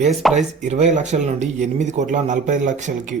Base price 20 లక్షల నుండి 8,45,00,000కి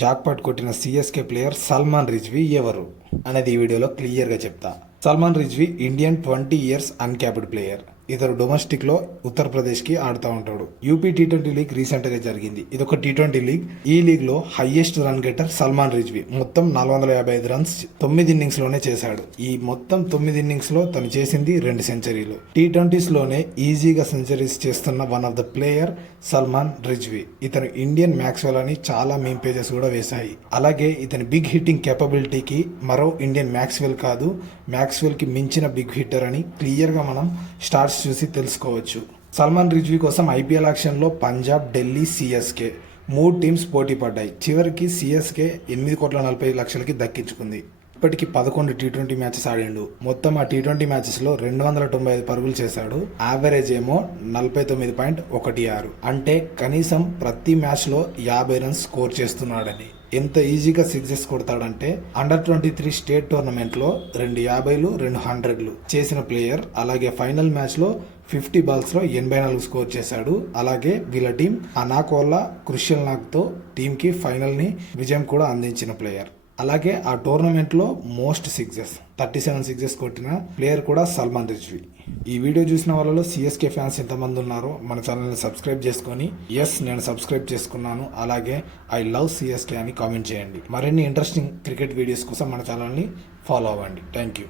jackpot కొట్టిన సిఎస్కే ప్లేయర్ సల్మాన్ రిజ్వీ ఎవరు అనేది ఈ వీడియోలో క్లియర్గా చెప్తా. Salman Rizvi Indian 20 years uncapped player. ఇతను డొమెస్టిక్లో ఉత్తరప్రదేశ్కి ఆడుతూ ఉంటాడు. యూపీ టీ20 లీగ్ రీసెంట్గా జరిగింది. ఇదొక టీ20 లీగ్. ఈ లీగ్లో highest run getter Salman Rizvi. మొత్తం 455 రన్స్ 9 ఇన్నింగ్స్లోనే చేశాడు. ఈ మొత్తం 9 ఇన్నింగ్స్లో తను చేసింది 2 సెంచరీలు. టీ20స్లోనే ఈజీగా సెంచరీస్ చేస్తున్న one of the player Salman Rizvi. ఇతను ఇండియన్ మ్యాక్స్వెల్ అని చాలా మీమ్ పేజెస్ కూడా వేశాయి. అలాగే ఇతని బిగ్ హిట్టింగ్ కేపబిలిటీకి మరో ఇండియన్ మ్యాక్స్వెల్ కాదు, మ్యాక్స్వెల్కి మించిన బిగ్ హిట్టర్ అని క్లియర్గా మనం స్టార్ట్స్ చూసి తెలుసుకోవచ్చు. సల్మాన్ రిజ్వీ కోసం ఐపీఎల్ యాక్షన్లో పంజాబ్, ఢిల్లీ, సిఎస్కే 3 టీమ్స్ పోటీ పడ్డాయి. చివరికి సిఎస్కే 8,40,00,000కి దక్కించుకుంది. ఇప్పటికి 11 టీ20 మ్యాచెస్ ఆడిండు. మొత్తం ఆ టీ20 మ్యాచెస్లో 295 పరుగులు చేశాడు. యావరేజ్ ఏమో 49.16. అంటే కనీసం ప్రతి మ్యాచ్లో 50 రన్స్ స్కోర్ చేస్తున్నాడని. ఎంత ఈజీగా సిక్సెస్ కొడతాడంటే అండర్-23 స్టేట్ టోర్నమెంట్లో 2 50లు 2 100లు చేసిన ప్లేయర్. అలాగే ఫైనల్ మ్యాచ్లో 50 బాల్స్లో 84 స్కోర్ చేశాడు. అలాగే వీళ్ళ టీం ఆ నాక్ వల్ల క్రుషియల్ నాక్తో టీంకి ఫైనల్ని విజయం కూడా అందించిన ప్లేయర్. అలాగే ఆ టోర్నమెంట్లో మోస్ట్ సిక్సెస్ 37 సిక్సెస్ కొట్టిన ప్లేయర్ కూడా సల్మాన్ రిజ్వీ. ఈ వీడియో చూసిన వాళ్ళలో సిఎస్కే ఫ్యాన్స్ ఎంతమంది ఉన్నారో మన ఛానల్ని సబ్స్క్రైబ్ చేసుకొని నేను సబ్స్క్రైబ్ చేసుకున్నాను, అలాగే ఐ లవ్ సిఎస్కే అని కామెంట్ చేయండి. మరిన్ని ఇంట్రెస్టింగ్ క్రికెట్ వీడియోస్ కోసం మన ఛానల్ని ఫాలో అవ్వండి. Thank you.